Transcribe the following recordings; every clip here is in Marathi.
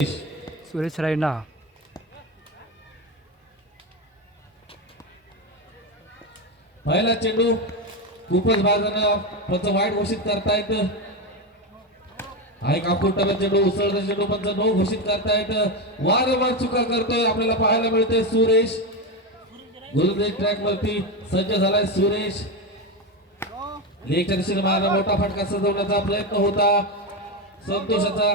सुरेश रायना पहिला चेंडू खूपच बाजारानं पंच वाईट घोषित करतायत. एक अपुटला चेंडू उसळता चेंडू पंच नो घोषित करतायत. वारंवार चुका करतोय आपल्याला पाहायला मिळतंय. सुरेश गोलंदाजी ट्रॅक वरती सज्ज झालाय. सुरेश लेगच्या दिशेने मारला मोठा फटका सजवण्याचा प्रयत्न होता संतोषाचा.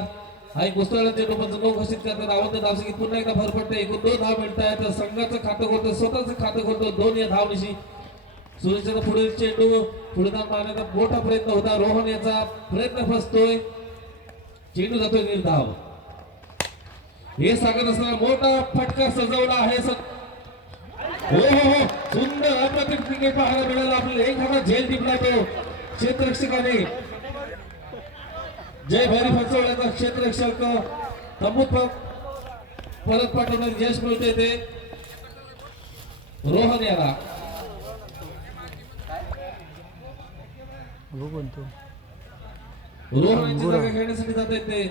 हा एक उसळला चेंडू पंच नो घोषित करतात. आवंत धावसंख्येत पुन्हा एकदा भर पडते. एकूण 2 धाव मिळतायत. संघाचं खातं खोलतो, स्वतःचं खातं खोलतो 2 या धावनिशी. सुरेशचा पुढील चेंडू पुढे मारण्याचा मोठा प्रयत्न होता. रोहन याचा प्रयत्न फसतोय. चेंडू जातोय निर्धाव. हे सांगत असताना मोठा फटका सजवला आहे. हो हो हो सुंदर अप्रतिम क्रिकेट पाहायला मिळालं आपल्याला. एक हातात झेल टिपला तो क्षेत्ररक्षकाने. जय भैरी फसवण्याचा क्षेत्ररक्षक तंबूत परत पाठवण्यात यश मिळते ते रोहन याला. रोहन यांची जागा घेण्यासाठी जात आहेत ते.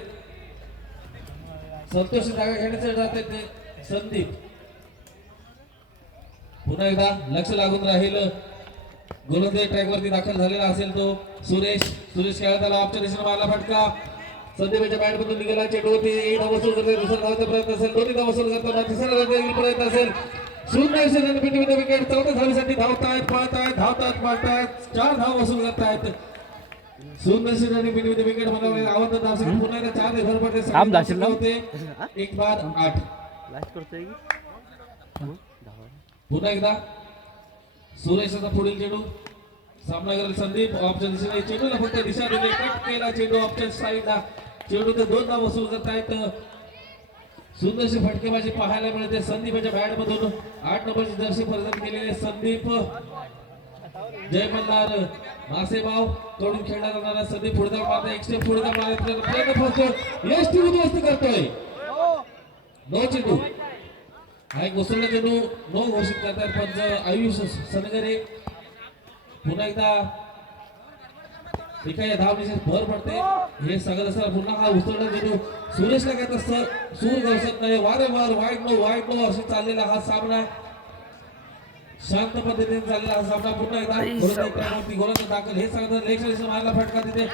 संतोष जागा घेण्यासाठी जात आहेत ते संदीप. पुन्हा एकदा लक्ष लागून राहील. गोलंदाजी ट्रॅक वरती दाखल झालेला असेल तो सुरेश. सुरेश खेळत आला. ऑफच्या दिशेने मारला फटका. संदीपच्या बॅट मधून निघाला. चेंडूवरती एक धाव वसूल करते. दुसरा धावाचा प्रयत्न असेल. दोन्ही धाव वसूल करताना तिसरा धावाचा प्रयत्न असेल. शून्य विकेट. चौथ्या धावेसाठी धावतायत, पळतायत, धावतात, पळतायत. 4 धाव वसूल करतायत. शून्य विकेट बनवले. आवंत धावसंख्या पुन्हा एकदा 4 ने भर पडते. होते 1/8. पुन्हा एकदा सुरेशचा पुढील चेंडू सामना करेल संदीप. ऑफच्या दिशेने चेंडूला फक्त दिशा दिली. कट केला चेंडू ऑफच्या साईडला. चेंडू ते 2 धाव वसूल करतायत. सुंदरशी फटकेबाजी पाहायला मिळते. संदीपच्या बॅट मधून 8 नंबरची जर्सी परिधान केलेले संदीप. जय मल्हार मासेबाव कडून खेळला जाणारा संदीप पुढे जाऊन मारता. एक स्टेप पुढे जाऊन मारण्याचा प्रयत्न फसतो. यश टी उद्ध्वस्त करतोय. नो चेंडू. हा एक उसळला चेंडू नो घोषित करतात पंच आयुष सनगरे. पुन्हा एकदा एका धावनिशी भर पडते. हे सगळं असताना पुन्हा हा उसळला चेंडू सुरेशला काय तसं सूर घसत नाही. वारंवार वाईट नो अशी चाललेला हा सामना. शांत पद्धतीने चाललेला हा सामना. पुन्हा एकदा गोलंदाज दाखल. हे सांगतात लेखा मारला फटका. तिथे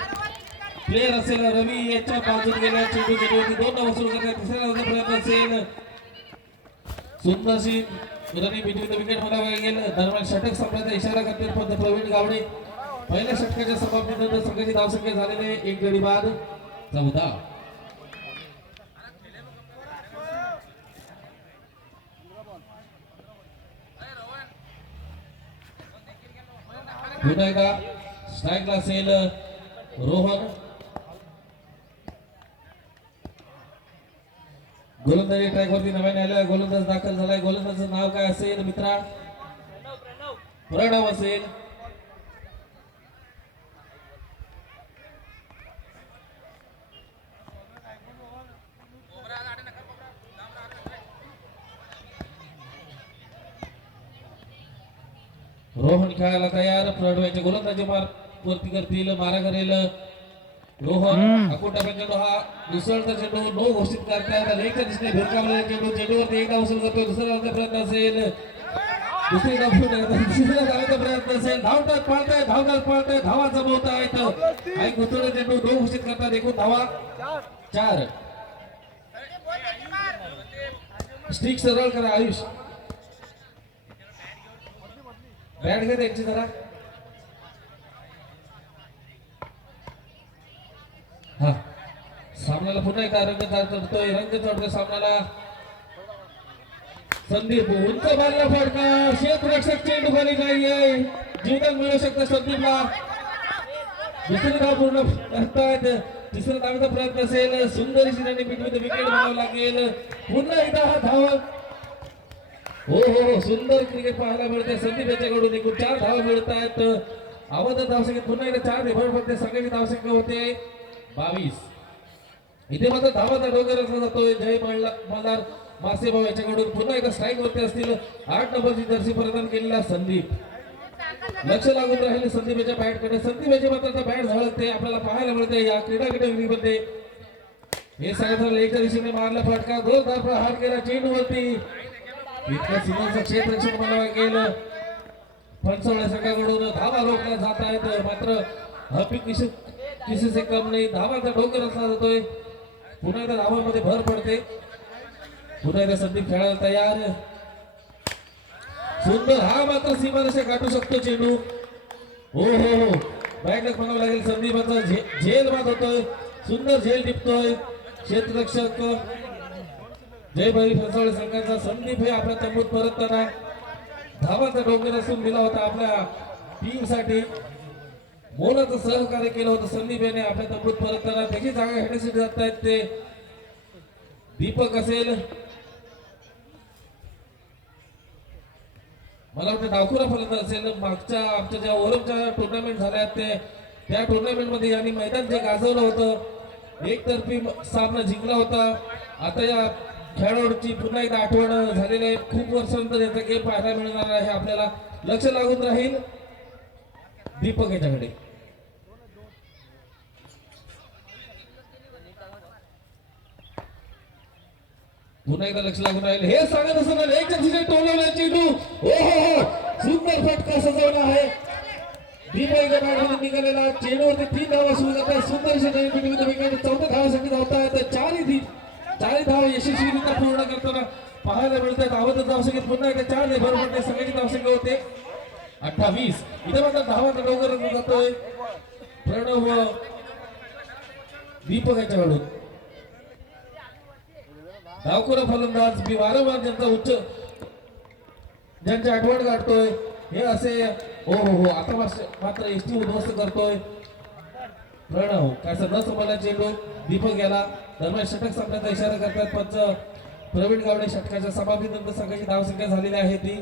प्लेयर असेल रवी याच्या बाजून गेल्या चेंडू चेंडूवरती 2 धाव वसूल करतात. तिसऱ्या धावाचा प्रयत्न असेल. सुंदरशी रनी बिटवीन द विकेट मला गेलं. दरम्यान षटक संपण्याचा इशारा करते पंच प्रवीण गावडे. पहिल्या षटकाच्या समाप्तीनंतर संघाची धावसंख्या झालेली 1 गडी बाद 14. पुन्हा एकदा स्ट्राईकला असेल रोहन. गोलंदाजी ट्रॅक वरती नव्याने आलेला गोलंदाज दाखल झालाय. गोलंदाजाचं नाव काय असेल मित्रा? प्रणव असेल. रोहन खेळायला तयार. प्रणव यांच्या गोलंदाजी वरती करतील. मारा करेल रोहन. अकोटा चेंडू हा दुसऱ्याचा चेंडू नो घोषित करतायत. लेखच्या दिशेने भिरकावलेला चेंडू चेंडूवरती एक धाव वसूल करतो. दुसऱ्या धावाचा प्रयत्न असेल. दुसरी धाव तिसऱ्या धावाचा प्रयत्न असेल. धावतात पळतायत, धावतात पळतायत, धावा जमवतायत. हा दुसरा चेंडू नो घोषित करतात. एकूण धावा 4. स्टिक सरळ करा आयुष. बॅट घे त्यांची जरा. हा सामन्याला पुन्हा एकदा रंग चढतोय. रंग चढतोय सामन्याला. संदीप उंच मारला फटका. क्षेत्ररक्षक चेंडू खाली नाहीये. जीवन मिळू शकतं संदीपला. दुसरी धाव पूर्ण करतायत. तिसऱ्या धावेचा प्रयत्न असेल. सुंदरशी त्यांनी विकेट बनावं लागेल. पुन्हा एकदा हा धाव. हो हो हो सुंदर क्रिकेट पाहायला मिळते. संदीप याच्याकडून एकूण 4 धावा मिळत आहेत. अवध धावसंख्येत पुन्हा एकदा 4 ने भर पडते. संघाची धावसंख्या होते 22. इथे मात्र धावाचा डोंगर असला जातोय. जय मल्हार मासेभाऊ याच्याकडून पुन्हा एकदा स्ट्राईक वरती असतील. 8 नंबरची जर्सी परिधान केलेला संदीप. लक्ष लागून राहिले संदीपच्या बॅट कडे. संदीप याची मात्र बॅट झळकते आपल्याला पाहायला मिळते या क्रीडा मध्ये. हे सांगितलं एका दिशेने मारला फटका जोरदार प्रहार केला चेंडूवरती इतका सीमाचं क्षेत्ररक्षण म्हणावं गेलं पंचवड्या संघाकडून धावा रोखल्या जात आहेत मात्र हपी किसी से कम नाही धावाचा डोंगर असला जातोय पुन्हा एकदा धावामध्ये भर पडते पुन्हा एकदा संदीप खेळायला तयार सुंदर हा मात्र सीमारेषा गाठू शकतो चेंडू हो बॅकलॅग म्हणावं लागेल संदीपाचा झेल बाद होतोय सुंदर झेल टिपतोय क्षेत्ररक्षक जय भैरी फसवळे संघाचा संदीप हे आपल्या तंबूत परतताना धावाचा डोंगर असून दिला होता आपल्या टीम साठी मोलाचं सहकार्य केलं होतं संदीप याने आपल्या तंबूत परतताना त्याची जागा घेण्यासाठी जात आहेत ते दीपक असेल मला वाटतं डावखुरा फलंदाज असेल मागच्या आमच्या ज्या ओव्हरच्या टुर्नामेंट झाल्या त्या टुर्नामेंट मध्ये यांनी मैदान जे गाजवलं होतं एकतर्फी सामना जिंकला होता आता या खेळाडूची पुन्हा एकदा आठवण झालेली आहे खूप वर्षानंतर याचा गेम पाहायला मिळणार आहे आपल्याला लक्ष लागून राहील दीपक याच्याकडे पुन्हा एकदा लक्ष लागून राहील हे सांगत असताना एकच दिशेने टोलवला चेंडू हो सुंदर फटका सजवला आहे दीपक मार्गाने निघालेला चेंडूवरती 3 धावा सुरू जातात सुंदर चौथ्या धावासाठी धावतायत चारही धावा यशस्वीरित्या पूर्ण करताना पाहायला मिळतात धावत धावसंख्येत पुन्हा एकदा 4 ने भर पडते सगळ्याची धावसंख्या होते 28 इथे मात्र धावाचा डोंगर जातोय प्रणव व दीपक याच्याकडून डावखुरा फलंदाज मी वारंवार ज्यांची आठवण काढतोय हे असे हो आता मात्र एसटी उद्ध्वस्त करतोय प्रणव काय न समजला चेंडू दीपक याला दरम्यान षटक सामन्याचा इशारा करतात पंच प्रवीण गावडे षटकाच्या समाप्तीनंतर संघाची धावसंख्या झालेली आहे ती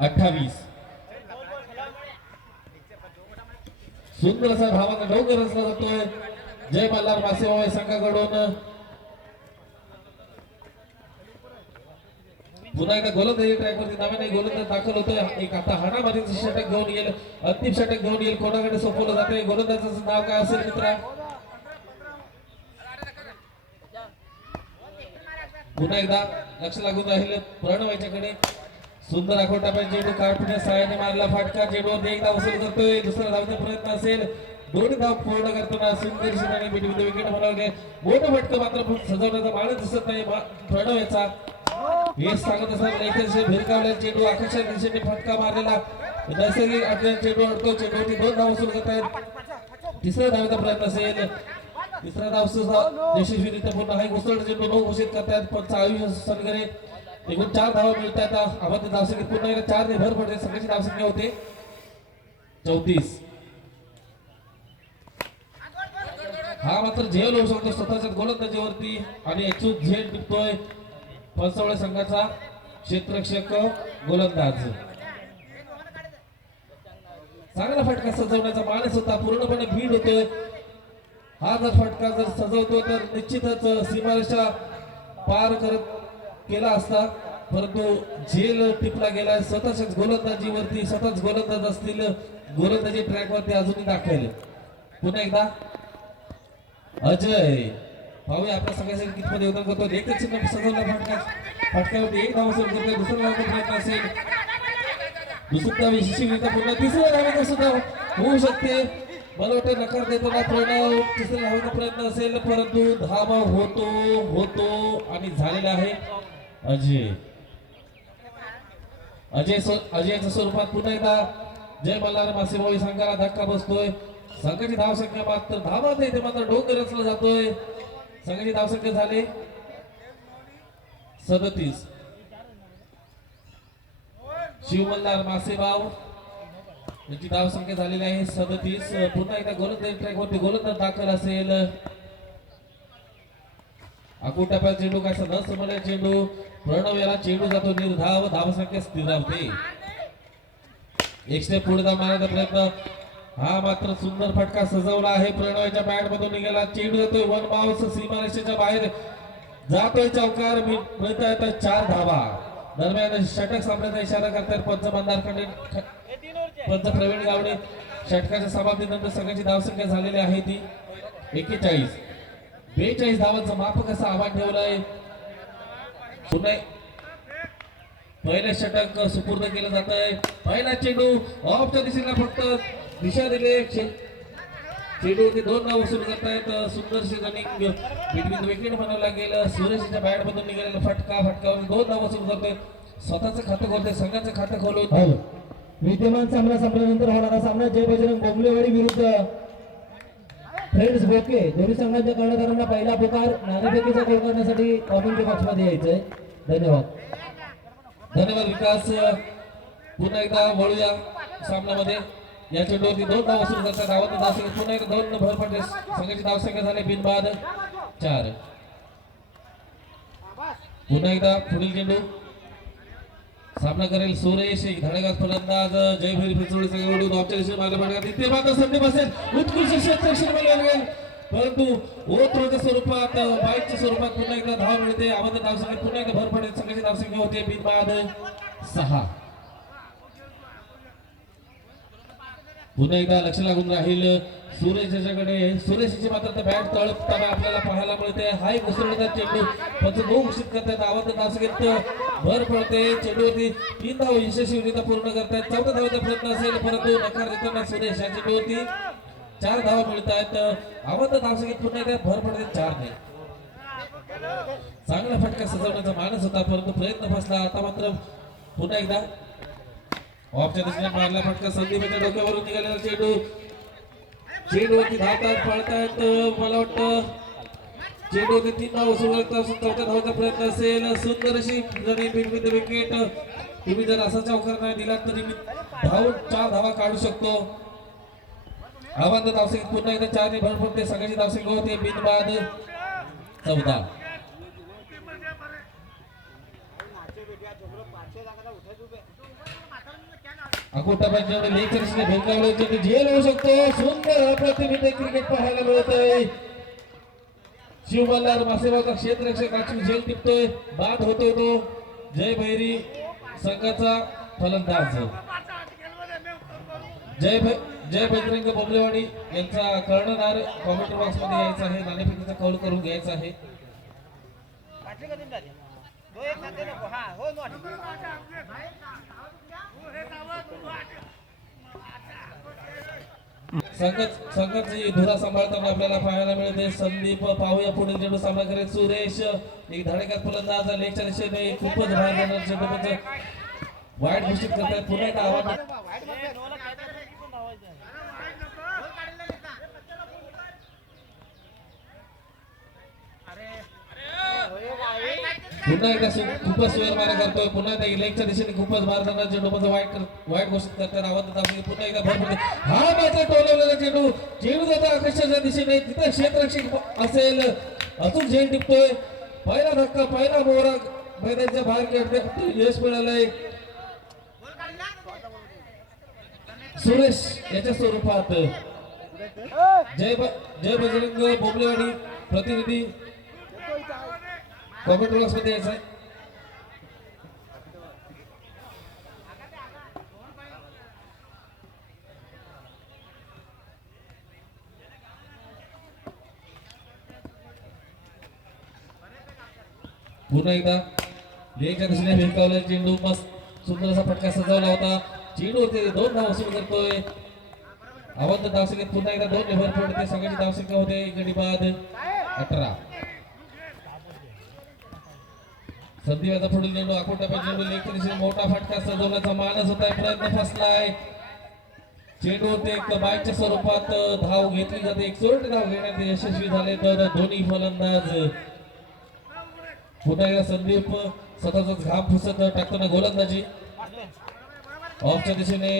28 सुंदर असा धावाचा डोंगर रचला जातोय जय मल्हार मासेमावळे संघाकडून पुन्हा एकदा गोलंदाजी ट्रॅकवरती नव्याने गोलंदाज दाखल होतोय एक आता हाणामारीचं षटक घेऊन येईल अंतिम षटक घेऊन येईल कोणाकडे सोपवलं जातंय गोलंदाजाचं नाव काय असेल मित्रा पुन्हा एकदा लक्ष लागून राहील प्रणव याच्याकडे सुंदर आखोटा पाहिजे चेंडू काढण्याच्या सहाय्याने मारला फाटका चेंडूवर एकदा वसूल करतोय दुसरा धावचा प्रयत्न असेल दोन्ही धाव पूर्ण करताना सुंदर शिराने विकेट बनवले मोठं फटकं मात्र सजवण्याचा माणूस दिसत नाही प्रणव याचा हे सांगत असताना भिरकावल्या चेंडू आकर्षक दिशेने फटका मारलेला नैसर्गिक आपल्या चेंडू अडतो चेंडूवरती 2 धाव वसूल करतायत तिसरा धावाचा प्रयत्न असेल तिसरा धाव सुद्धा यशस्वीरित्या पूर्ण आहे घुसळत चेंडू 9 घोषित करतायत पंच आयुष सलगरे एकूण 4 धावा मिळतात आबाद धावसंख्येत पुन्हा एकदा 4 ने भर पडते सगळ्याची धावसंख्या होते 34 हा मात्र झेल होऊ शकतो स्वतःच्या गोलंदाजीवरती आणि अचूक झेल टिपतोय पंचवडे संघाचा क्षेत्ररक्षक गोलंदाज चांगला फटका सजवण्याचा माणूस होता पूर्णपणे भीड होतोय हा जर फटका जर सजवतो तर निश्चितच सीमारेषा पार करत केला असता परंतु झेल टिपला गेला स्वतःच्याच गोलंदाजीवरती स्वतःच गोलंदाज असतील गोलंदाजी ट्रॅकवरती अजूनही दाखवले पुन्हा एकदा अजय पाहूया आपल्या सगळ्यासाठी कितपत योगदान करतो एकच चिन्ह सजवला फटक्यावरती 1 धाव वसूल करतोय दुसरा धावाचा प्रयत्न असेल दुसरा यशस्वीरित्या पुन्हा तिसऱ्या धावाचा सुद्धा होऊ शकते मला वाटतं नकार देताना प्रणव तिसऱ्या धावाचा प्रयत्न असेल परंतु धावा होतो आणि झालेला आहे अजयच्या स्वरूपात पुन्हा एकदा जय मल्हार मासेमावळी संघाला धक्का बसतोय संघाची धावसंख्या मात्र धावा नाही ते मात्र डोंगर रचला जातोय संघाची धावसंख्या झाली 37 शिव मल्हार मासेबाव याची धावसंख्या झालेली आहे 37 पुन्हा एकदा गोलंदाजी ट्रॅकवरती गोलंदाज दाखल असेल आकुटाप्या चेंडू काय न समजला चेंडू प्रणव याला चेंडू जातो निर्धाव धावसंख्या स्थिरावते एक स्टेप पुढे जाऊन मारण्याचा प्रयत्न हा मात्र सुंदर फटका सजवला आहे प्रणवच्या बॅट मधून निघाला चेंडू जातोय 1 बाउन्स सीमारेषेच्या बाहेर जातोय चौकार मिळत आहेत 4 धावा दरम्यान षटक सामन्याचा इशारा करतात पंच प्रवीण गावडे षटकाच्या समाप्तीनंतर संघाची धावसंख्या झालेली आहे ती 41. 42 धावांचा मापक असा आव्हान ठेवलाय. पुन्हा पहिलं षटक सुपूर्द केलं जात आहे. पहिला चेंडू ऑफच्या दिशेला फक्त दिशा दिले. चेंडूवरती 2 धावा सुरू करतायत. सुंदरशी रनिंग बिटवीन विकेट बनवला गेलं. सुरेशच्या बॅट मधून निघालेला फटकावर 2 धावा सुरू करतोय. स्वतःचं खातं खोलतोय, संघाचं खातं खोलून. विद्यमान सामना संपल्यानंतर होणारा सामना जय बजरंग बोंबलेवाडी विरुद्ध फ्रेंड्स बोके दोन्ही संघांच्या कर्णधारांना पहिला पुकार नाणेफेकीचा गोल करण्यासाठी कॉमेंट्री बॉक्समध्ये यायचंय. धन्यवाद. धन्यवाद विकास. पुन्हा एकदा वळूया सामन्यामध्ये. या चेंडूवरती 2 धावा सुरू करतात. धावत धावसंख्या पुन्हा एकदा 2 भर पडते. संघाची धावसंख्या झाली बिनबाद 4. पुन्हा एकदा पुढील चेंडू सामना करेल सुरेश. एक धडाघात फलंदाज जय भैरी पिचोडी संघाकडून ऑफच्या दिशेने मागे पडतात. इथे मात्र संदीप असेल. उत्कृष्ट क्षेत्ररक्षण मिळेल, परंतु ओथ्रोच्या स्वरूपात बाईकच्या स्वरूपात पुन्हा एकदा धाव मिळते. आमंत्रण धावसंख्येत पुन्हा एकदा भर पडते. संघाची धावसंख्या होते बिनबाद 6. पुन्हा एकदा लक्ष लागून राहील सुरेश याच्याकडे. सुरेशची मात्र बॅट तळपताना आपल्याला पाहायला मिळते. हा एक उसळीचा चेंडू पंच घोषित करतात. आमंत्रण धावसंख्येत भर पडते. चेंडूवरती 3 धावा यशस्वीरित्या पूर्ण करतात. 4थ्या धावाचा प्रयत्न असेल, परंतु नकार देताना सुरेश या चेंडूवरती 4 धावा मिळतात. आमंत्रण धावसंख्येत पुन्हा एकदा भर पडते 4 ने. चांगला फटका सजवण्याचा मानस होता, परंतु प्रयत्न फसला. आता मात्र पुन्हा एकदा ऑफच्या दिशेने मारला फटका. संदीपच्या डोक्यावरून निघालेला चेंडू. चेंडूवरती धावतात, पळतायत. मला वाटतं चेंडूवरती 3 धावा सुरू करतात. 4थ्या धावाचा प्रयत्न असेल. सुंदर अशी जरी बिनविद विकेट. तुम्ही जर असा चौकार नाही दिला तरी मी धावून 4 धावा काढू शकतो. आव्हान धावसंख्येत पुन्हा एकदा 4 ने भर पडते. संघाची धावसंख्या होते बिनबाद 14. अकोटा पंजाब लेखरने भेटल्यामुळे झेल होऊ शकतो. सुंदर अप्रतिम क्रिकेट पाहायला मिळतंय. शिव मल्हार मासेगावचा क्षेत्ररक्षकाची झेल टिपतोय. बाद होतोय तो जय भैरी संघाचा फलंदाज. जय बजरंग बोंबलेवाडी यांचा कर्णधार कॉमेंट्री बॉक्स मध्ये यायचा आहे. नाणेफेकीचा कौल करून घ्यायचा आहे. संघाची धुरा सांभाळताना आपल्याला पाहायला मिळते. संदीप पाहूया पुढील चेंडू सामना करेल सुरेश. एक धडाक्यात फलंदाज लेगच्या दिशेने खूपच बाहेर जाणार चेंडू वाईट घोषित करतात. पुन्हा एकदा आवाज पुन्हा एकदा खूपच सुयर मारा करतोय. पुन्हा एकदा लेगच्या दिशेने खूपच बाहेर जाणार चेंडू वाईट घोषित करतात. आवाज पुन्हा एकदा भर पडते. हा मात्र टोलवलेला चेंडू जातो आकाशाच्या दिशेने. तिथे क्षेत्ररक्षक असेल, अजून झेल टिपतोय. पहिला धक्का, पहिला मोहरा मैदानाच्या बाहेर खेळते. यश मिळालंय सुरेश याच्या स्वरूपात. जय बजरंग बोंबलेवाडी प्रतिनिधी कॉमेंट बॉक्स मध्ये यायचं आहे. पुन्हा एकदा लेगच्या दिशेने भिरकावला चेंडू. मस्त सुंदर असा फटका सजवला होता. चेंडूवरती 2 धावा सुरू करतोय. आवाज धावसंख्येत पुन्हा एकदा 2 ने भर पडते. संघाची धावसंख्या होते गडी बाद 18. संदीपाचा पुढील चेंडू अकोटा चेंडू लेगच्या दिशेने मोठा फटका सजवण्याचा मानस होता. प्रयत्न फसलाय. चेंडूवरती एक बाईकच्या स्वरूपात धाव घेतली जाते. 61 धाव घेण्यात यशस्वी झाले तर दोन्ही फलंदाज. पुन्हा एकदा संदीप स्वतःचा घाम पुसत टाकताना गोलंदाजी. ऑफच्या दिशेने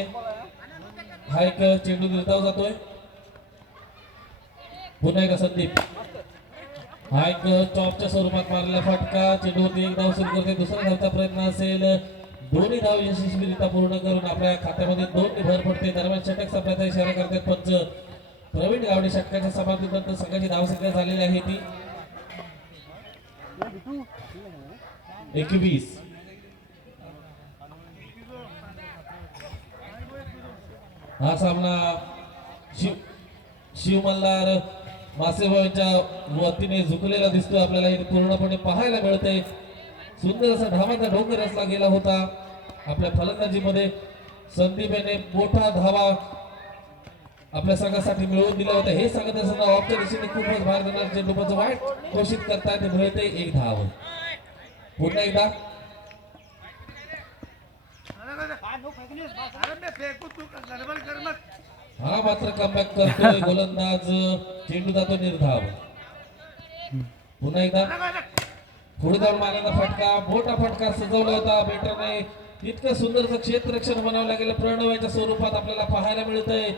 हा एक चेंडू निर्धाव जातोय. पुन्हा एकदा संदीप हा एक चॉपच्या स्वरूपात मारलेला फटका. चेंडूवरती 1 धाव सुरू करते. दुसरा धावचा प्रयत्न असेल. दोन्ही धाव यशस्वीरित्या पूर्ण करून आपल्या खात्यामध्ये 2 ने भर पडते. दरम्यान षटक संपल्याचा इशारा करतात पंच प्रवीण गावडे. षटकाच्या समाप्तीनंतर संघाची धावसंख्या झालेली आहे ती 21. हा सामना शिव मल्हार मासेभाऊंच्या वतीने झुकलेला दिसतो आपल्याला इथे पूर्णपणे पाहायला मिळते. सुंदर असा धावाचा ढोंगर रचला गेला होता आपल्या फलंदाजीमध्ये. संदीप याने मोठा धावा आपल्या संघासाठी मिळवून दिला होता. हे सांगत असताना ऑफच्या दिशेने खूपच बाहेर जाणार चेंडूचं वाईट घोषित करतायत. मिळते एक धाव. पुन्हा एकदा हा मात्र कमबॅक करतोय गोलंदाज. चेंडू जातो निर्धाव. पुन्हा एकदा पुढे जाऊन मारण्याचा फटका, मोठा फटका सजवला होता बेटरने. इतकं सुंदरचं क्षेत्ररक्षण बनवलं गेलं प्रणवाच्या स्वरूपात आपल्याला पाहायला मिळतंय.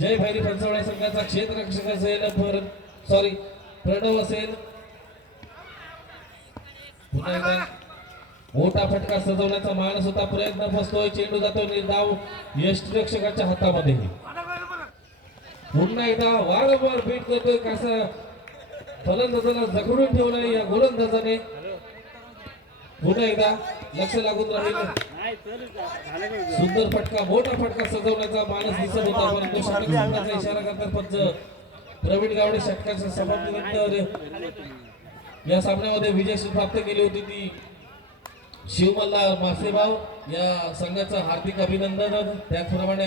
जय भैरी पंचवडे संघाचा क्षेत्ररक्षक असेल, प्रणव असेल. पुन्हा एकदा मोठा फटका सजवण्याचा मानस होता, प्रयत्न फसतोय. चेंडू जातो निर्धाव यष्टीरक्षकाच्या हातामध्ये. पुन्हा एकदा वारंवार बीट करतोय कसा फलंदाजाला जखडून ठेवलाय या गोलंदाजाने. पुन्हा एकदा लक्ष लागून राहील. सुंदर फटका, मोठा फटका सजवण्याचा मानस दिसत होता, परंतु षटक सोडण्याचा इशारा करतात पंच. प्रवीण गावडे षटकाच्या समाप्तीनंतर या सामन्यामध्ये विजयश्री प्राप्त केली होती ती शिव मल्हार मासेभाऊ. या संघाचं हार्दिक अभिनंदन. त्याचप्रमाणे